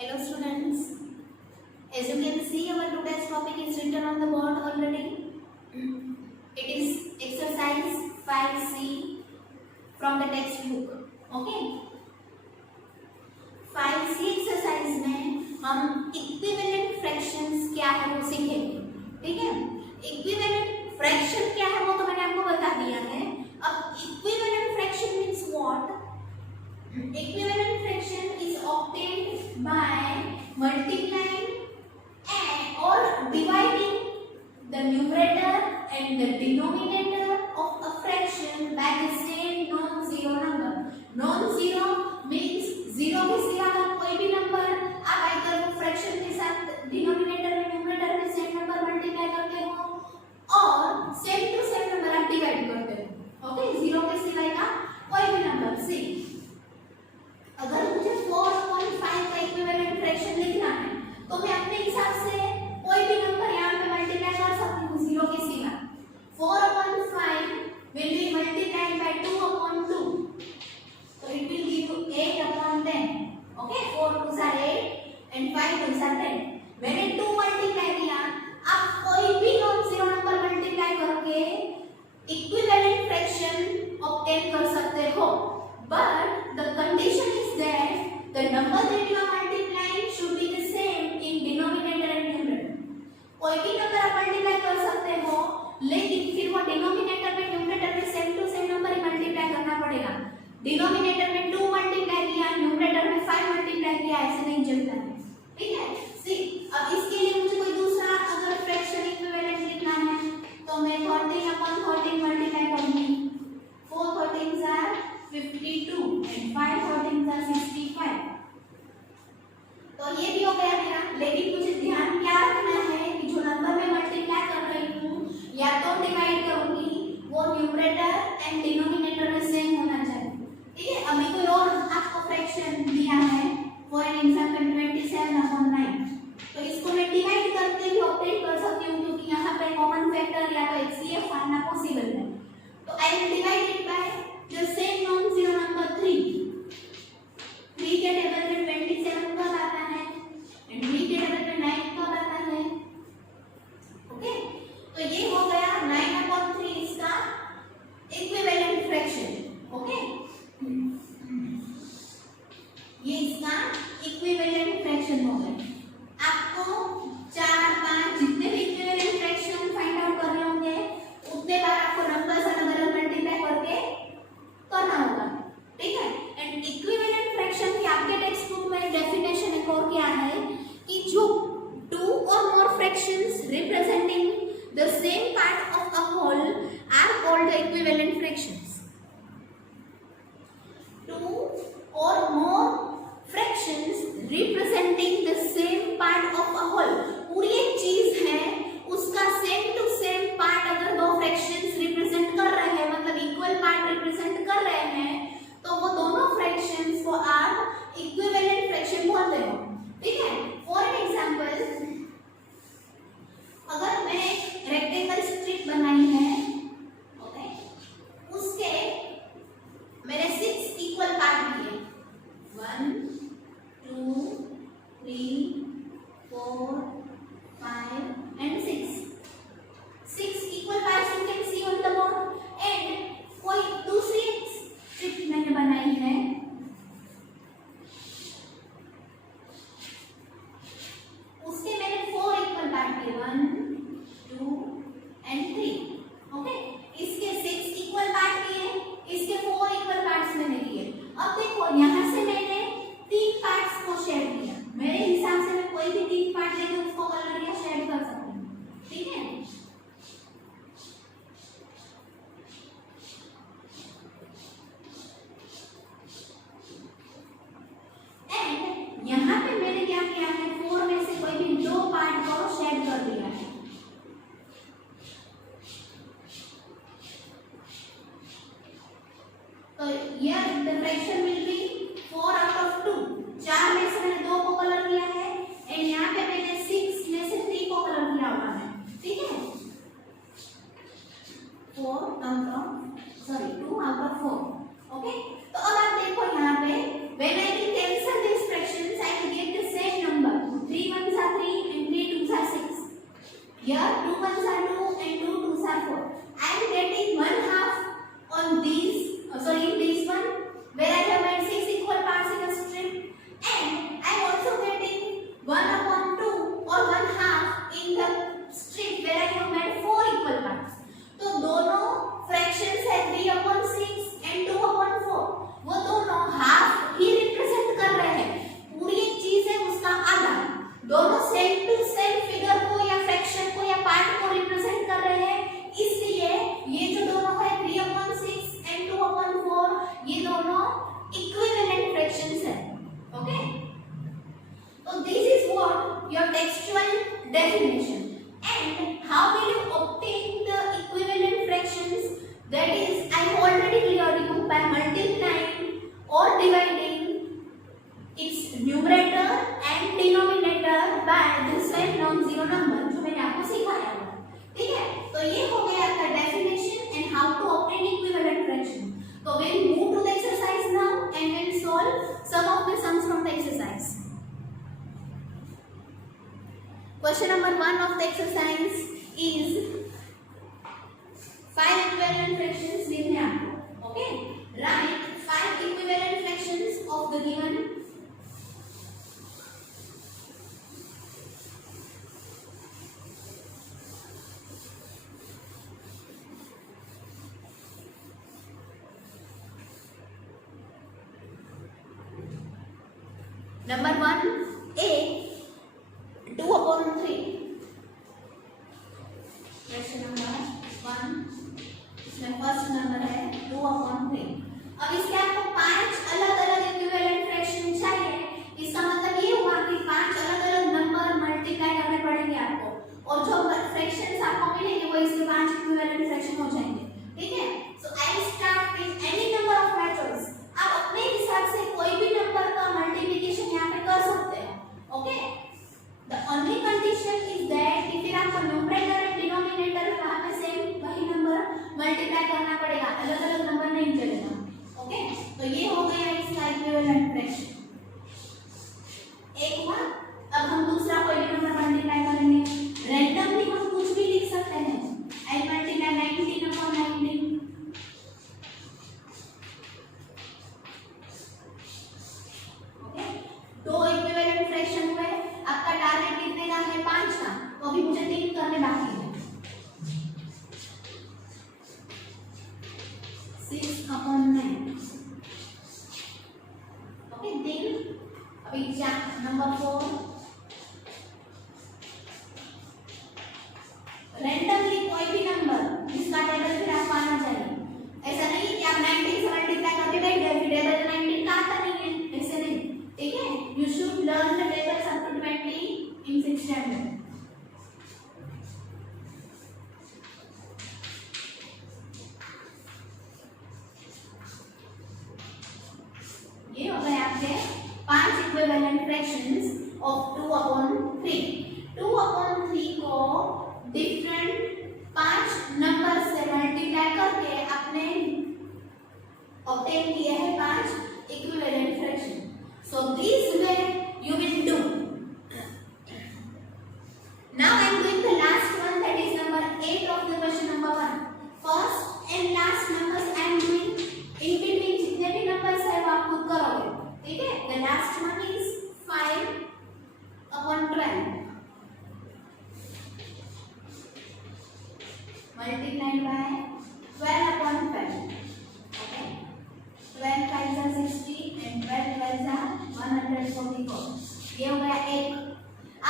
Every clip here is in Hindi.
Hello students, as you can see our today's topic is written on the board already. It is exercise 5C from the textbook. Okay, 5C exercise में हम इक्विवेलेंट फ्रैक्शंस क्या है वो सीखेंगे. ठीक है, इक्विवेलेंट फ्रैक्शन क्या है वो तो मैंने आपको बता दिया है. अब equivalent fraction means what? Equivalent fraction is obtained by multiplying and or dividing the numerator and the denominator of a fraction by the same non-zero number. Non-zero means zero के सिवा का कोई भी नंबर आप अगर फ्रैक्शन के साथ डिनोमिनेटर में न्यूमरेटर में सेम नंबर मल्टीप्लाई करते हो और सेम टू सेम नंबर आप डिवाइड करते हो. ओके, जीरो के सिवाय का कोई भी नंबर. सी अगर मुझे 4.5 का इक्विवेलेंट फ्रैक्शन लिखना है तो मैं अपने हिसाब से कोई भी नंबर यहाँ पे मल्टीप्लाई कर सकती हूँ जीरो के सिवा. 4/5 will be multiplied by 2/2, so it will give you 8/10. Okay, 4 2s are 8 and 5 2s are 10. मैंने 2 मल्टीप्लाई किया. आप कोई भी नॉन जीरो नंबर मल्टीप्लाई करके इक्विवेलेंट फ्रैक्शन ऑब्टेन कर सकते हो. But the condition is that the number that you are multiplying should be the same in denominator and numerator. कोई भी नंबर आप मल्टीप्लाई कर सकते हो लेकिन फिर वो डिनोमिनेटर में न्यूमरेटर में सेम टू सेम नंबर ही मल्टीप्लाई करना पड़ेगा. डिनोमिनेटर में 2 मल्टीप्लाई किया, न्यूमरेटर में 5 मल्टीप्लाई किया, ऐसे नहीं चलता है. ठीक है. सी अब इसके लिए मुझे कोई दूसरा अगर फ्रैक्शन इक्विवेलेंट लिखना है तो मैं 13/13 मल्टीप्लाई करूंगी. 4 13s are 52 and 5 14s are 65. तो ये भी हो गया मेरा. लेकिन मुझे ध्यान क्या रखना है कि जो नंबर मैं मल्टीप्लाई कर रही हूँ या तो डिवाइड करूंगी वो न्यूमरेटर एंड डिनोमिनेटर में सेम होना चाहिए. ठीक है. अभी कोई और आपको फ्रैक्शन दिया है फॉर एन एग्जांपल 27/9, तो इसको मैं डिवाइड करके भी ऑब्टेन कर सकती हूँ क्योंकि यहाँ पे कॉमन फैक्टर या तो HCF आना पॉसिबल है. तो I will divide it by the same non-zero number 3. 3 के टेबल में 27 कब आता है and 3 के टेबल में 9 कब आता है. ओके, तो ये हो गया 9/3 इसका इक्विवेलेंट फ्रैक्शन. ओके, ये इसका इक्विवेलेंट फ्रैक्शन हो गया. आपको 4 5 जितने भी इक्विवेलेंट फ्रैक्शन फाइंड आउट करने होंगे उतने बार आपको नंबर से अलग-अलग मल्टीप्लाई करके करना होगा. ठीक है. एंड इक्विवेलेंट फ्रैक्शन की आपके टेक्स्ट बुक में डेफिनेशन एक और क्या है कि जो two or more fractions representing the same part of a whole are called the equivalent fractions. Two or more fractions representing the same your textual definition. And how will you obtain the equivalent fractions? That is, I have already cleared you by multiplying or dividing its numerator and denominator by the same non-zero number जो मैंने आपको सिखाया था, ठीक है? तो ये हो गया आपका definition and how to obtain equivalent fraction. So we'll move to the exercise now and we'll solve some of the sums from the exercise. Question number 1 of the exercise is 5 equivalent fractions given है आपको. Okay, write 5 equivalent fractions of the given number 1 A 2/3. Question number 1 इसमें फर्स्ट नंबर है 2/3. अब इसके आपको 5 अलग-अलग इक्विवेलेंट फ्रैक्शन चाहिए. इसका मतलब ये हुआ कि 5 अलग-अलग नंबर मल्टीप्लाई करने पड़ेंगे आपको और जो फ्रैक्शंस आपको मिलेंगे वो इसके 5 इक्विवेलेंट फ्रैक्शन हो जाएंगे, ठीक है? So I start with any number of my choice. आप अपने हिसाब से कोई भी नंबर का मल्टीप्लिकेशन यहाँ पे कर सकते हो. Okay, the only condition is that कि फिर आपको न्यूमरेटर एंड डिनोमिनेटर वहां पे सेम वही नंबर मल्टीप्लाई करना पड़ेगा, अलग अलग नंबर नहीं चलेगा. ओके, तो ये हो गया इसका इक्विवेलेंट फ्रैक्शन. एक हुआ. अब हम दूसरा कोई भी नंबर मल्टीप्लाई करेंगे. रैंडमली हम कुछ भी लिख सकते हैं. आई मल्टीप्लाई 19/19. दो इक्विवेलेंट फ्रैक्शन हुए. आपका टारगेट कितने का है? 5 का. तो अभी मुझे 3 करने बाकी है. 6/9. ओके, देन अभी नंबर 4 रैंडमली कोई भी नंबर जिसका टेबल फिर आपको आना चाहिए. ऐसा नहीं कि आप 19 से मल्टीप्लाई करके बैठ गए फिर टेबल 19 का आता नहीं है, ऐसे नहीं, ठीक है? You should learn the tables up to 20 in 6th standard. ये हो गए आपके 5 इक्विवेलेंट फ्रैक्शंस ऑफ 2/3. 2/3 को डिफरेंट 5 नंबर से मल्टीप्लाई करके आपने ऑब्टेन किया है 5 equivalent fraction. So this way you will do. Now I am doing the last one, that is number 8 of the question number 1. First and last numbers I am doing in between जितने भी numbers है वो आप खुद करोगे, ठीक है? The last one is 5/12 multiplied by 12/12. Okay, 12 5s are 60 and 12 12s are 144. ये हो गया एक.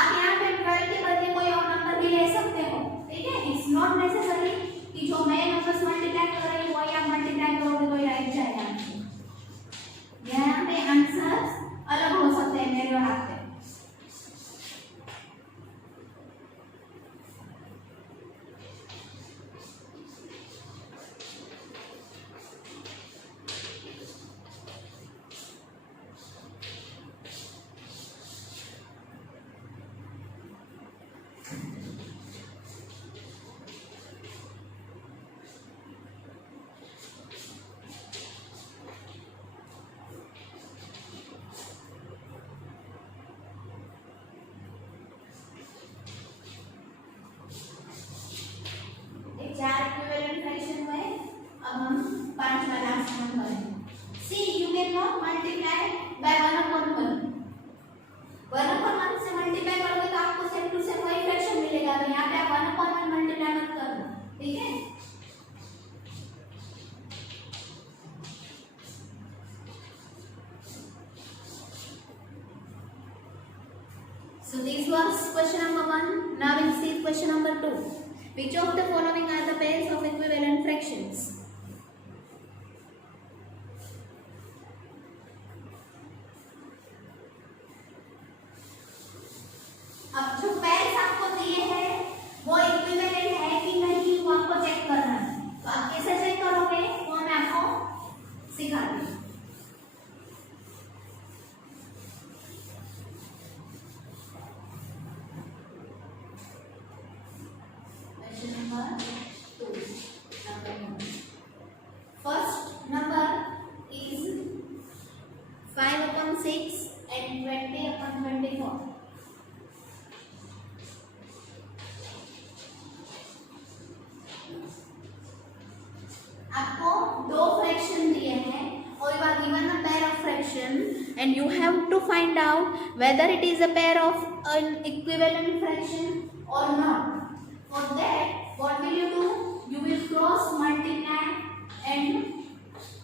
आप यहाँ पे 12 के बदले कोई और नंबर भी ले सकते हो, ठीक है? इट्स नॉट नेसेसरी कि जो मैं नंबर्स मल्टीप्लाई कर रही हूँ वही आप मल्टीप्लाई करोगे तो राइट जाएगा. यहाँ पे आंसर्स अलग हो सकते हैं मेरे और आपके. चार इक्विवेलेंट फ्रैक्शन हुए. अब हम 5वां लास्ट वन करेंगे. See you can not multiply by 1/1. 1/1 से मल्टीप्लाई करोगे तो आपको सेम टू सेम वही फ्रैक्शन मिलेगा. तो यहाँ पे आप 1/1 मल्टीप्लाई मत करना, ठीक है? So this was question number 1. Now we'll see question number 2. Which of the following are the pairs of equivalent fractions? out whether it is a pair of an equivalent fraction or not. For that, what will you do? You will cross multiply and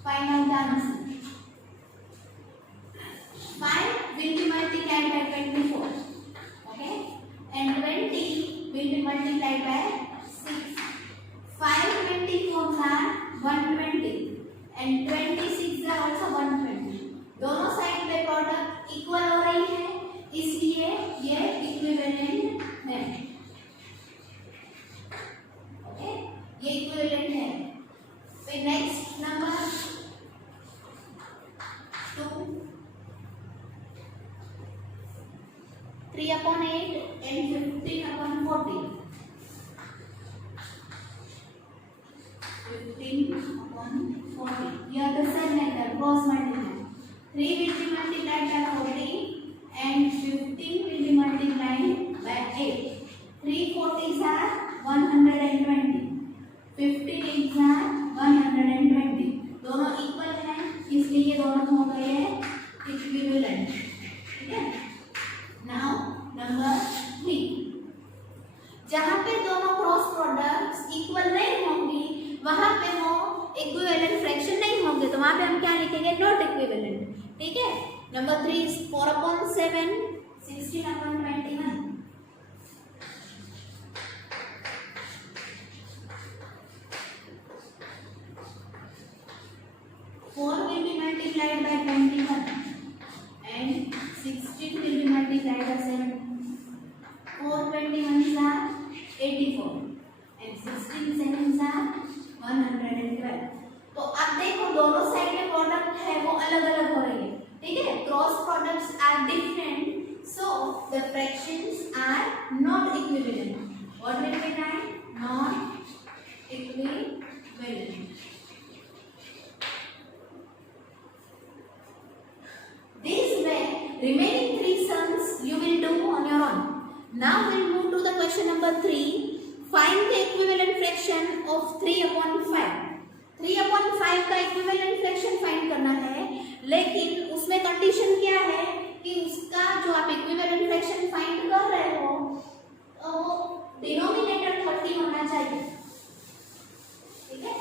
find out the answer. 5 will be multiplied by 24, okay, and 20 will be multiplied by 6. 5 24s are 120 and 26 are also 120. दोनों साइड पे प्रोडक्ट इक्वल हो रही है, इसलिए ये इक्विवेलेंट है, ओके, ये इक्विवेलेंट है. फिर next number 2, 3/8 and 15/40. 15/40. Here the same method, cross multiply. 3 will be multiplied by 40 and 15 will be multiplied by 8. 3 40s are 120. 15 8s are 120. दोनों इक्वल हैं, इसलिए दोनों हो गए इक्विवेलेंट. ठीक है. नाउ नंबर 3, जहाँ पे दोनों क्रॉस प्रोडक्ट्स इक्वल नहीं होंगी वहाँ पे वो इक्विवेलेंट फ्रैक्शन नहीं होंगे, तो वहाँ पे हम क्या लिखेंगे? Not equivalent. ठीक है. Number 3 is 4/7, 16/21. 4 will be multiplied by 21 and 16 will be multiplied by 7. 4 21s are 84 and 16 7s are 112. तो अब देखो दोनों साइड में प्रोडक्ट है वो अलग अलग हो रही है. ठीक है. Cross products are different, so the fractions are not equivalent. What will be that? Not equivalent. This way, remaining 3 sums you will do on your own. Now we'll move to the question number 3. Find the equivalent fraction of 3/5. 3/5 का इक्विवेलेंट फ्रैक्शन फाइंड करना है, लेकिन उसमें कंडीशन क्या है कि उसका जो आप इक्विवेलेंट फ्रैक्शन फाइंड कर रहे हो वो डिनोमिनेटर 30 होना चाहिए. ठीक है.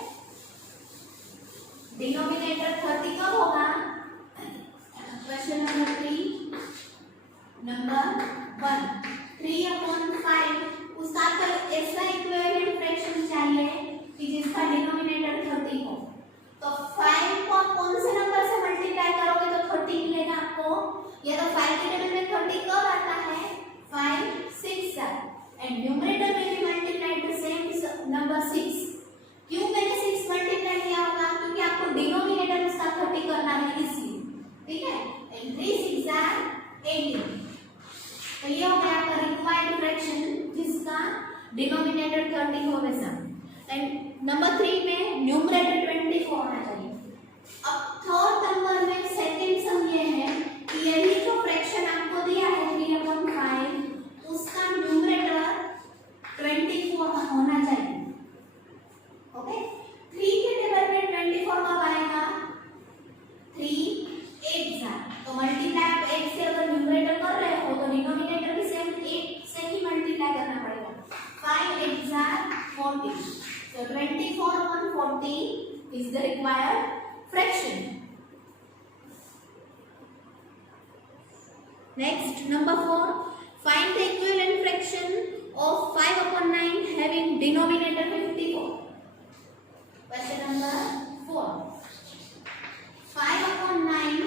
डिनोमिनेटर 30 कब होगा? Question number 3 number 1. 3/5 उसका आपको ऐसा इक्विवेलेंट फ्रैक्शन चाहिए कि जिसका डिनोमिनेटर 30 हो. तो 5 को कौन से नंबर से मल्टीप्लाई करोगे तो 30 मिलेगा आपको? या तो 5 के टेबल में 30 कब आता है? 5 6 एंड न्यूमरेटर में भी मल्टीप्लाई द सेम नंबर 6. क्यों मैंने 6 मल्टीप्लाई किया होगा? क्योंकि आपको डिनोमिनेटर उसका 30 करना है इसलिए. ठीक है. And 3 6 are 18. तो ये हो गया आपका रिक्वायर्ड फ्रैक्शन जिसका डिनोमिनेटर 30 हो वैसा. एंड नंबर 3 में न्यूमरेटर 24 होना चाहिए. अब थर्ड नंबर में सेकंड सम ये है कि यही जो फ्रैक्शन आपको दिया है 3/5 उसका न्यूमरेटर 24 होना चाहिए. ओके. 3 के टेबल में 24 कब आएगा? 3 8 तो मल्टीप्लाई आप 8 से अगर न्यूमरेटर कर रहे हो तो डिनोमिनेटर भी सेम 8 से ही मल्टीप्लाई करना पड़ेगा. 5 8 40. So 24/40 is the required fraction. Next, number 4. Find the equivalent fraction of 5/9 having denominator 54. Question number 4. 5/9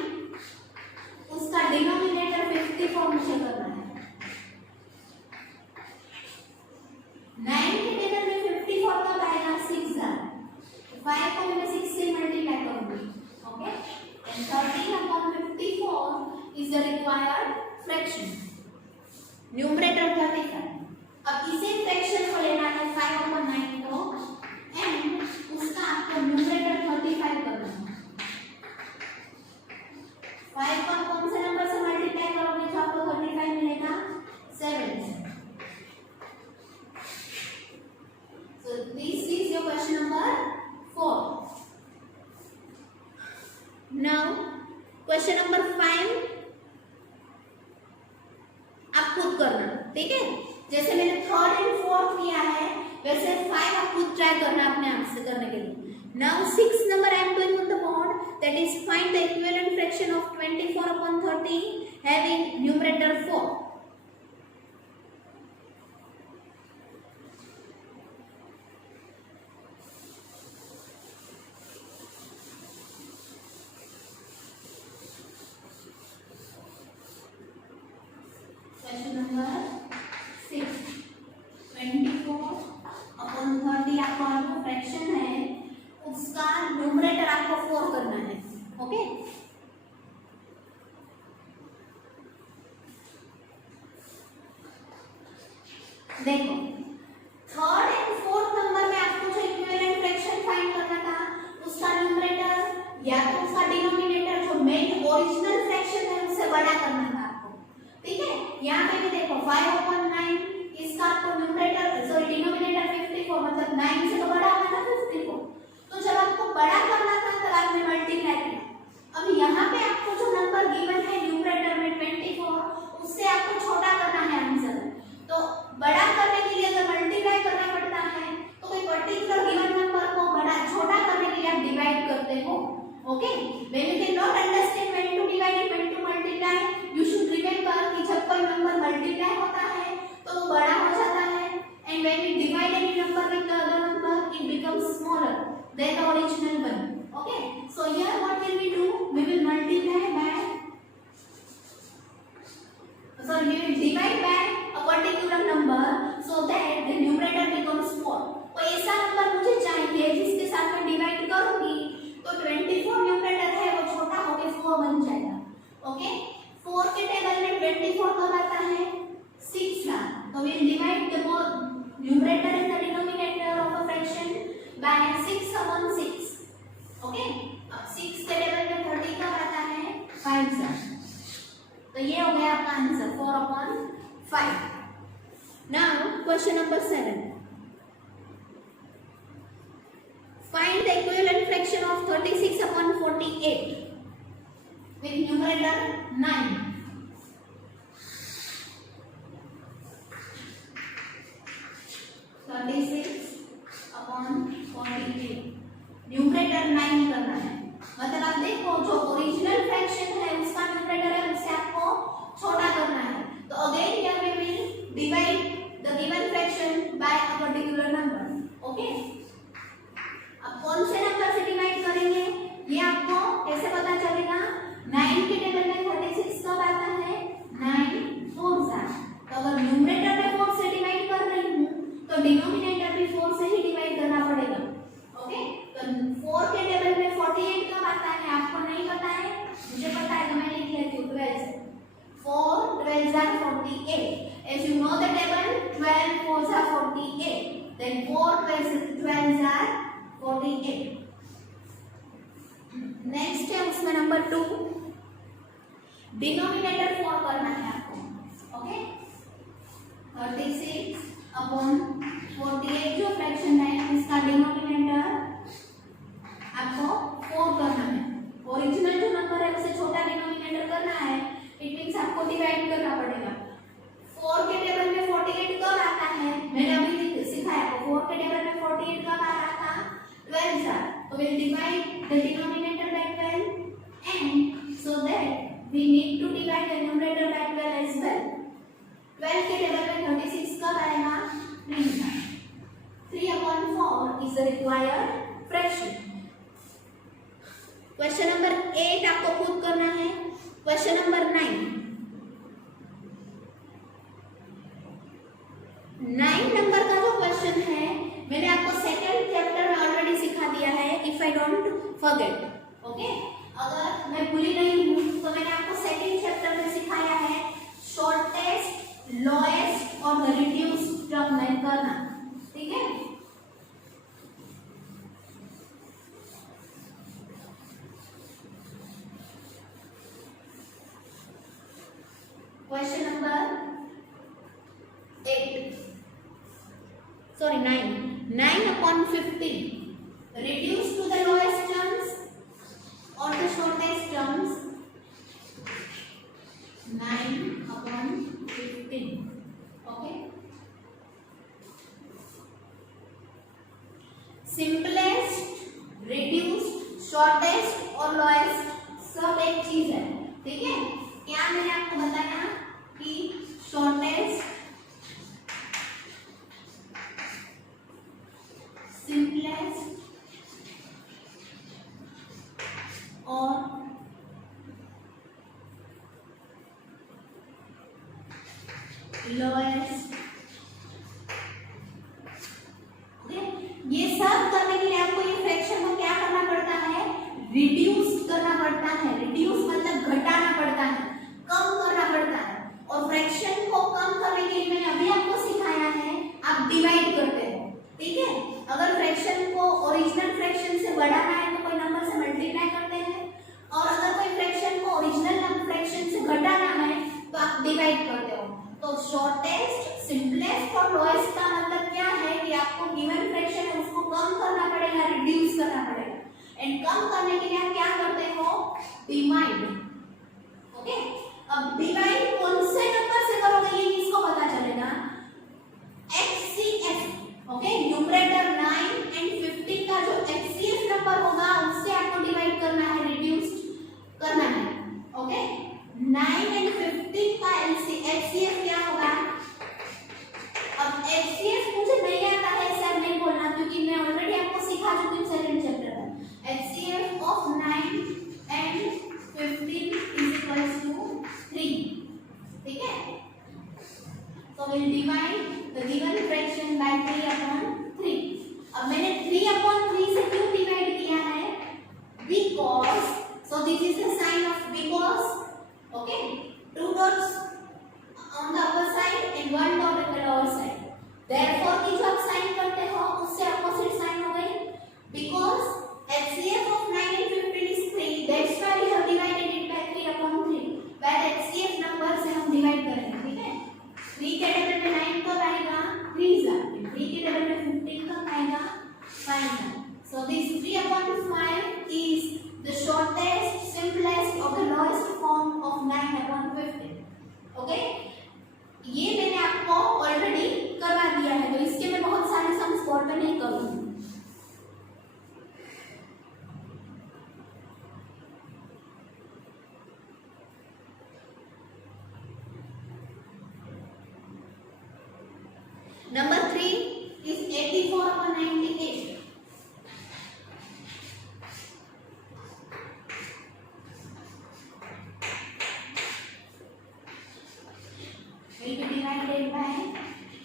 उसका डिनोमिनेटर 54 मुझे करना है. 9 के टेबल में 54 कब आएगा? 6 5 को मैं 6 से मल्टीप्लाई करूंगी. Okay. And 13/54 is the required fraction. Numerator 35. अब इसे फ्रैक्शन को लेना है 5/9 को एंड उसका आपको न्यूमरेटर 35 करना है. 5 को कौन से नंबर से मल्टीप्लाई करोगे तो आपको 35 मिलेगा? 7 से. So this is your question number 4. Now question number 5. करना, ठीक है। जैसे मैंने थर्ड एंड फोर्थ किया है वैसे 5 आप खुद ट्राई करना अपने आप से करने के लिए। Now 6 number I am doing on the board, that is find the equivalent fraction of 24 upon 30 having numerator 4. Question number 6, 24 upon 30 आपका जो फ्रैक्शन है उसका न्यूमरेटर आपको 4 करना है, ओके। देखो थर्ड एंड फोर्थ नंबर में आपको जो इक्विवेलेंट फ्रैक्शन फाइंड करना था उसका न्यूमरेटर या तो उसका डिनोमिनेटर जो मेन ओरिजिनल फ्रैक्शन है उससे बड़ा करना था आपको, ठीक है। यहाँ पे भी देखो 5/9 इसका आपको न्यूमरेटर सॉरी डिनोमिनेटर 54 मतलब 9 से तो बड़ा होगा ना 54, तो जब आपको बड़ा करना था तब आपने मल्टीप्लाई किया। अब यहाँ पे आपको जो नंबर गिवन है न्यूमरेटर में 24 उससे आपको छोटा करना है आंसर, तो बड़ा करने के लिए अगर मल्टीप्लाई करना पड़ता है तो कोई पर्टिकुलर गिवन नंबर को बड़ा छोटा करने के लिए आप डिवाइड करते हो, okay. When you can not understand when to divide and when to multiply, you should remember कि जब कोई नंबर मल्टीप्लाई होता है तो वो बड़ा हो जाता है and when you divide any number with the other number it becomes smaller than the original one, okay. So here what will we do, we will multiply by we will divide by a particular number so that the numerator becomes 4. कोई ऐसा नंबर मुझे चाहिए जिसके साथ मैं डिवाइड करूंगी तो 24 न्यूमरेटर है वो छोटा होकर 4 बन जाएगा, ओके। 4 के टेबल में 24 कब आता है 6 ना, तो we will divide the numerator and the denominator of a fraction by 6/6, okay. अब 6 के टेबल में 30 कब आता है 5 से, तो ये हो गया आपका answer 4/5। Now question number 7, find the equivalent fraction of 36/48 with numerator 9। Numerator 9 करना है, मतलब आप देखो जो ओरिजिनल फ्रैक्शन है उसका न्यूमरेटर है उससे आपको छोटा करना है, तो again here we will divide the given fraction by a particular number, okay. अब कौन से नंबर से डिवाइड करेंगे ये आपको कैसे पता चलेगा, 9 के टेबल में 36 कब आता है 9 4 सा, तो अगर न्यूमरेटर में 4 से डिवाइड कर रही हूं तो डिनोमिनेटर भी 4 से ही डिवाइड करना पड़ेगा, ओके। तो 4 के टेबल में 48 कब आता है आपको नहीं पता है, मुझे पता है तो मैं लिख लेती हूं 12 4 12 are 48, as you know the table 12 4s are 48, then 4 12s are 48। Next है उसमें नंबर 2, डिनोमिनेटर 4 करना है आपको, ओके। 36/48 जो फ्रैक्शन है इसका डिनोमिनेटर आपको 4 करना है, ओरिजिनल जो नंबर है उससे छोटा डिनोमिनेटर करना है, इट मींस आपको डिवाइड करना पड़ेगा। 4 के टेबल में 48 कब आता है मैंने अभी सिखाया आपको, 4 के टेबल में 48 कब आ रहा था 12 सा, तो we'll divide the denominator by 12 and so that we need to divide the numerator by 12 as well। 12 के टेबल में 36 कब आएगा 3 सा, 3/4 is the required fraction। Question number 8 आपको खुद करना है। क्वेश्चन नंबर 9 नंबर का जो क्वेश्चन है मैंने आपको सेकंड चैप्टर में ऑलरेडी सिखा दिया है, if I don't forget, okay. अगर मैं भूली नहीं हूं तो मैंने आपको सेकंड चैप्टर में सिखाया है शॉर्टेस्ट लोएस्ट और रिड्यूस्ड टर्म में करना, ठीक है। Question number 9/50 reduce to the lowest terms or the shortest terms 9/15। ठीक है, क्या मैंने आपको बताया कि शॉर्टेस्ट, सिंपलेस्ट और लोएस्ट, ये सब करने के लिए आपको ये फ्रैक्शन को क्या करना पड़ता है, रिड्यूस करना पड़ता है। रिड्यूस मतलब घटाना पड़ता है, कम करना पड़ता है। और फ्रैक्शन को कम करने के लिए मैंने अभी आपको सिखाया है, आप डिवाइड करते हो, ठीक है। अगर फ्रैक्शन को ओरिजिनल फ्रैक्शन से बढ़ाना है तो कोई नंबर से मल्टीप्लाई करते हैं, और अगर कोई फ्रैक्शन को ओरिजिनल फ्रैक्शन से घटाना है तो आप डिवाइड करते हो। तो शॉर्टेस्ट, सिंपलेस्ट और लोएस्ट का मतलब क्या है कि आपको गिवन फ्रैक्शन है उसको कम करना पड़ेगा, रिड्यूस करना पड़ेगा। एंड कम करने के लिए आप क्या करते हो, डिवाइड। ओके, अब डिवाइड कौन से नंबर से करोगे ये किसको पता चलेगा, HCF। ओके, न्यूमरेटर 9 एंड 15 का जो HCF नंबर होगा उससे आपको डिवाइड करना है, रिड्यूस करना है। ओके, 9 एंड 15 का HCF क्या होगा। अब HCF मुझे नहीं आता है सर नहीं बोलना, क्योंकि मैं ऑलरेडी आपको सिखा चुकी हूँ सेकंड चैप्टर में। HCF of 9 and 15 is equals to 3, ठीक है। So we'll divide the given fraction by 3 upon 3। अब मैंने 3 upon 3 से क्यों डिवाइड किया है, because, so this is the sign of because, okay, 2 dots on the upper side and 1 dot on the lower side, therefore की जो आप साइन करते हो उससे opposite sign हो गई। because HCF of 9 and 15 is 3, that's why we have divided it by 3 upon 3। पहले HCF नंबर से हम डिवाइड करेंगे, ठीक है। 3 के टेबल में 9 कब आएगा, 3 आएगा, 3 के टेबल में 15 कब आएगा, 5 आएगा। So this 3 upon 5 is the shortest, simplest or the lowest form of 9 upon 15। Okay, ये मैंने आपको ऑलरेडी करवा दिया है, तो इसके मैं बहुत सारे सम्स बोर्ड पे नहीं करूंगी। Number 3 is 84 upon 98। will be divided by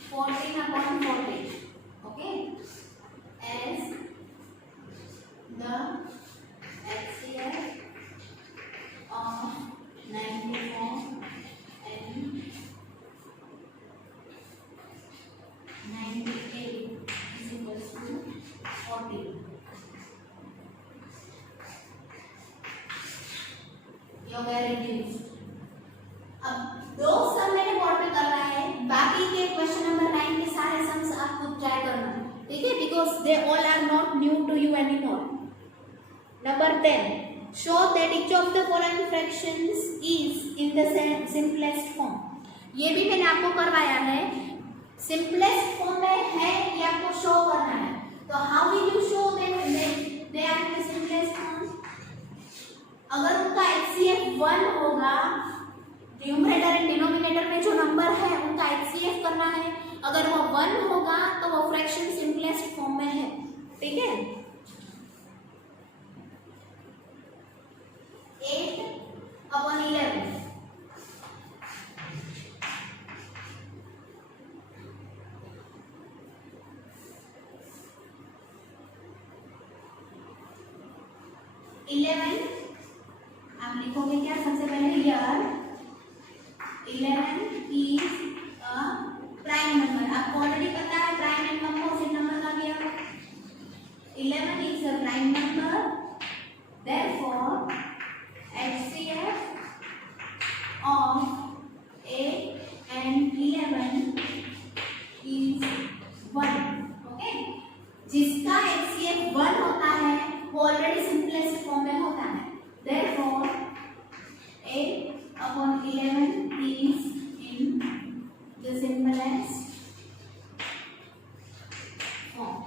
14 upon 14, okay, as the HCF of 94 and 98 is equals to 14। Your guarantees। अब दो सम मैंने बोर्ड पे करना है, बाकी के क्वेश्चन नंबर 9 के सारे सम्स आपको ट्राई करना है, ठीक है, because they all are not new to you anymore. Number 10, show that each of the following fractions is in the simplest form. ये भी मैंने आपको करवाया है, सिंपलेस्ट फॉर्म में है, ये आपको शो करना है। तो how will you show that they are in the simplest form. अगर उनका HCF 1 होगा, न्यूमरेटर एंड डिनोमिनेटर में जो नंबर है उनका HCF करना है, अगर वो 1 होगा तो वो फ्रैक्शन सिंपलेस्ट फॉर्म में है, ठीक है। 8 upon 11, आप लिखोगे क्या सबसे पहले, year 11 is a prime number। आपको ऑलरेडी पता है प्राइम एंड कंपोजिट नंबर का क्या, 11 is a prime number, therefore HCF of 8 and 11 is 1। Okay, जिसका HCF 1 होता है वो ऑलरेडी सिंपलेस्ट फॉर्म में होता है, therefore 8 upon 11 is in the simplest form।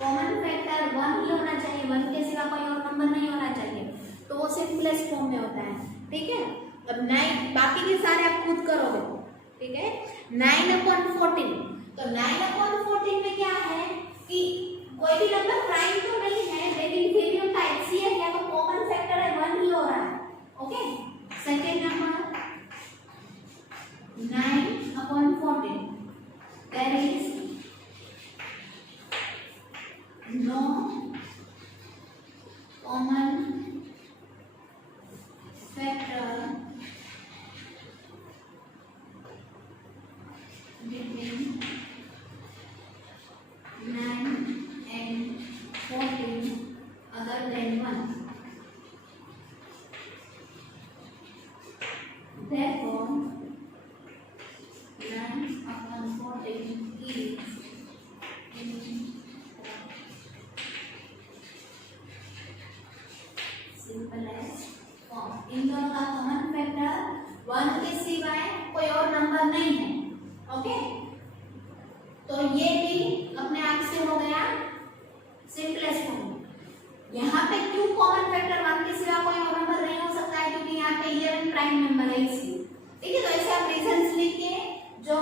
Common factor 1 ही होना चाहिए, 1 के सिवा सिंपलेस्ट फॉर्म में होता है, ठीक है। अब 9 बाकी के सारे आप खुद करोगे, ठीक है। 9/14, तो 9/14 में क्या है कि कोई भी नंबर प्राइम तो नहीं है, लेकिन फिर भी उनका एचसीएफ या तो कॉमन फैक्टर है 1 ही हो रहा है, okay. Second number 9/14, there is no common factor between 9 and 14 other than 1. Therefore, 9/14 is simplest form. इन दोनों का कॉमन फैक्टर 1 के सिवाय कोई और नंबर नहीं है, ओके। तो ये भी अपने आप से हो गया सिंपलेस्ट फॉर्म। यहाँ पे क्यों कॉमन फैक्टर 1 के सिवा कोई और नंबर नहीं हो सकता है, क्योंकि यहाँ पे 11 प्राइम नंबर है इसलिए, ठीक है। तो ऐसे आप रीजंस लिख के जो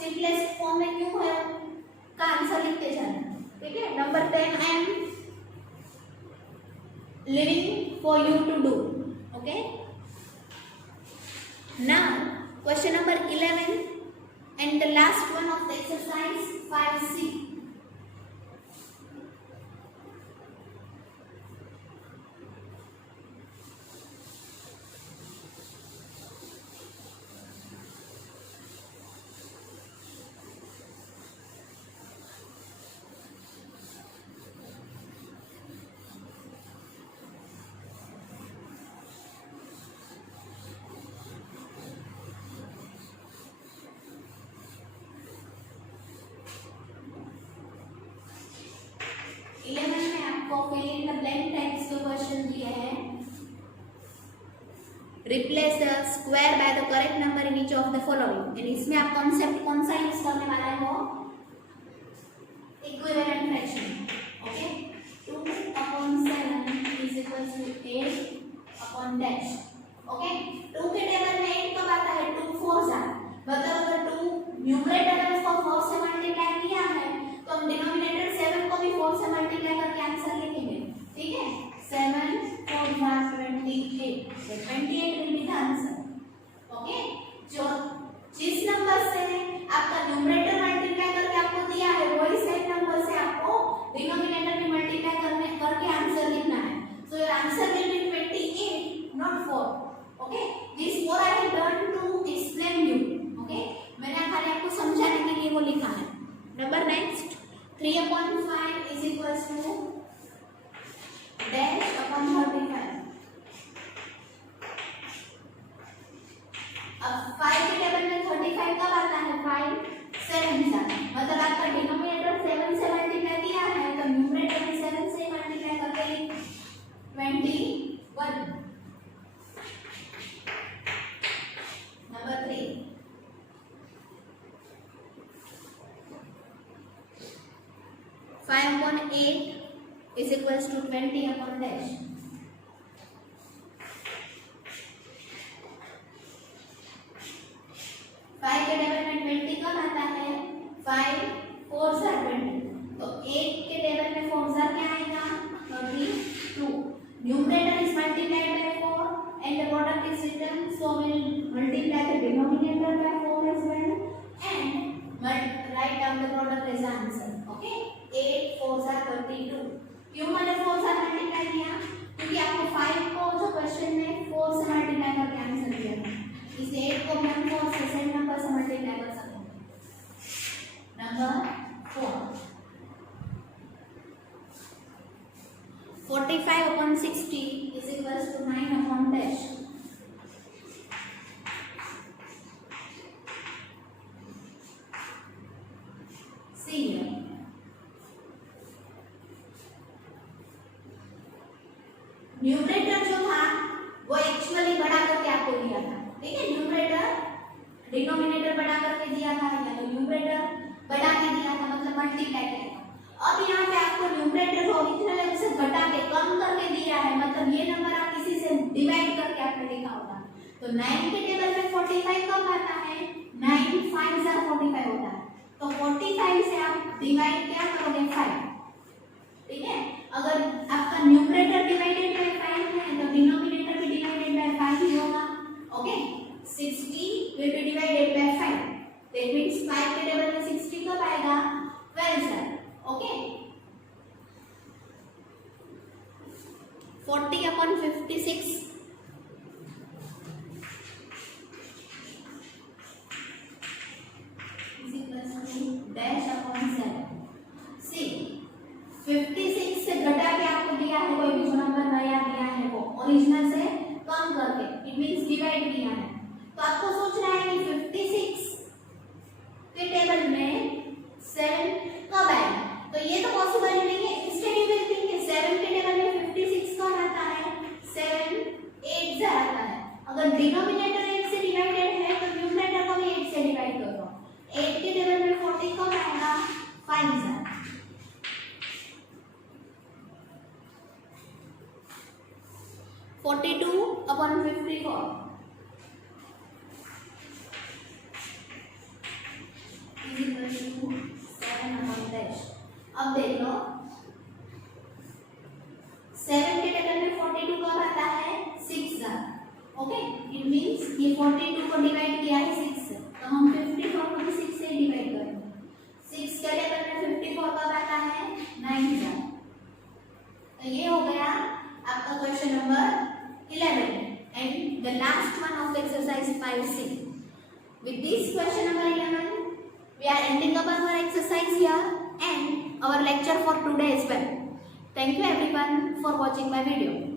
सिंपलेस्ट फॉर्म में क्यों है का आंसर लिखते जाना, ठीक है। Number 10 I am leaving for you to do, okay. Now question number 11 and the last one of the exercise 5C. Replace the square by the correct number in each of the following. यानी इसमें आप कॉन्सेप्ट कौन सा यूज करने वाला है, वो equivalent fraction, okay. 2/7 is equal to 8/dash, okay. 2 के टेबल में 8 कब आता है, 2 4 जा, मतलब अगर 2 न्यूमरेटर में उसको 4 से मल्टीप्लाई किया है तो हम डिनोमिनेटर 7 को भी 4 से मल्टीप्लाई करके आंसर लिखेंगे, ठीक है। 7 4 28, 28 will be the answer, okay। जो जिस नंबर से आपका न्यूमरेटर मल्टीप्लाई करके आपको दिया है वही सेम नंबर से आपको डिनोमिनेटर में मल्टीप्लाई करके आंसर लिखना है। So your answer will be 28 not 4, okay। This 4 I have done to explain you, okay। मैंने खाली आपको समझाने के लिए वो लिखा है। Number next 3/5 is equals to dash/35। अब 5 के टेबल में 35 कब आता है, 5 7 जा, मतलब आपका डिनोमिनेटर 7 से मल्टीप्लाई किया है तो न्यूमरेटर भी 7 से मल्टीप्लाई करके 21। Number 3 5/8 is equals to 20/dash। 5 के टेबल में 20 कब आता है, 5 4 जा 20, तो 8 के टेबल में 4 जा क्या आएगा, 32। Numerator is multiplied by 4 and the product is written, so will multiply the denominator by 4 as well and write down the product as answer, okay। 8 4 जा 32। क्यों मैंने 4 से मल्टीप्लाई किया, क्योंकि आपको 5 को जो क्वेश्चन में 4 से मल्टीप्लाई करके आंसर दिया है, इस 8 को भी हम 4 से सेम नंबर से मल्टीप्लाई कर सकते हैं। Number 4 45/60 is equals to 9/dash। See here, numerator जो था वो एक्चुअली बढ़ा करके आपको दिया था, ठीक है। न्यूमरेटर डिनोमिनेटर बढ़ा करके दिया था या तो न्यूमरेटर बढ़ा के दिया था, मतलब मल्टीप्लाई किया था। अब यहाँ पे आपको न्यूमरेटर जो ओरिजिनल है उसे घटा के कम करके दिया है, मतलब ये नंबर आप किसी से डिवाइड तो 9 के टेबल में 45 कब आता है? 9 5 जा 45 होता है, तो 45 से आप डिवाइड क्या करोगे? 5। ठीक है, अगर आपका न्यूमरेटर डिवाइडेड बाय 5 है तो डिनोमिनेटर भी डिवाइडेड बाय 5 ही होगा। Okay, 60 will be divided by 5, that means 5 के टेबल में 60 कब आएगा? 12 sir. Okay, 40 upon 56 is equals to dash upon 7। सी 56 से घटा के आपको दिया है, कोई भी जो नंबर नया दिया है वो ओरिजिनल से कम करके, इट मींस डिवाइड किया है, तो आपको सोचना है कि 56 के टेबल में 7 कब आएगा। तो ये तो पॉसिबल ही नहीं है, इंस्टेंट यू विल थिंक 7 के टेबल में 56 कब आता है? 7 8 से आता है। अगर डिनोमिनेटर 8 से डिवाइडेड है तो न्यूमरेटर को भी 8 से डिवाइड कर दो। 8 के टेबल में 40 कब आएगा? 5 से। 42 upon 54 is equal to 7 upon dash। अब देख लो 7 के टेबल में 42 कब आता है? 6 से। ओके, इट मींस ये 42 को डिवाइड किया है 6 से, तो हम 54 को भी 6 से डिवाइड करेंगे। 6 के टेबल में 54 कब आता है? 9 से। तो ये हो गया आपका question number 11 and the last one of exercise 5C. With this question number 11, we are ending up our exercise here and our lecture for today as well. Thank you everyone for watching my video.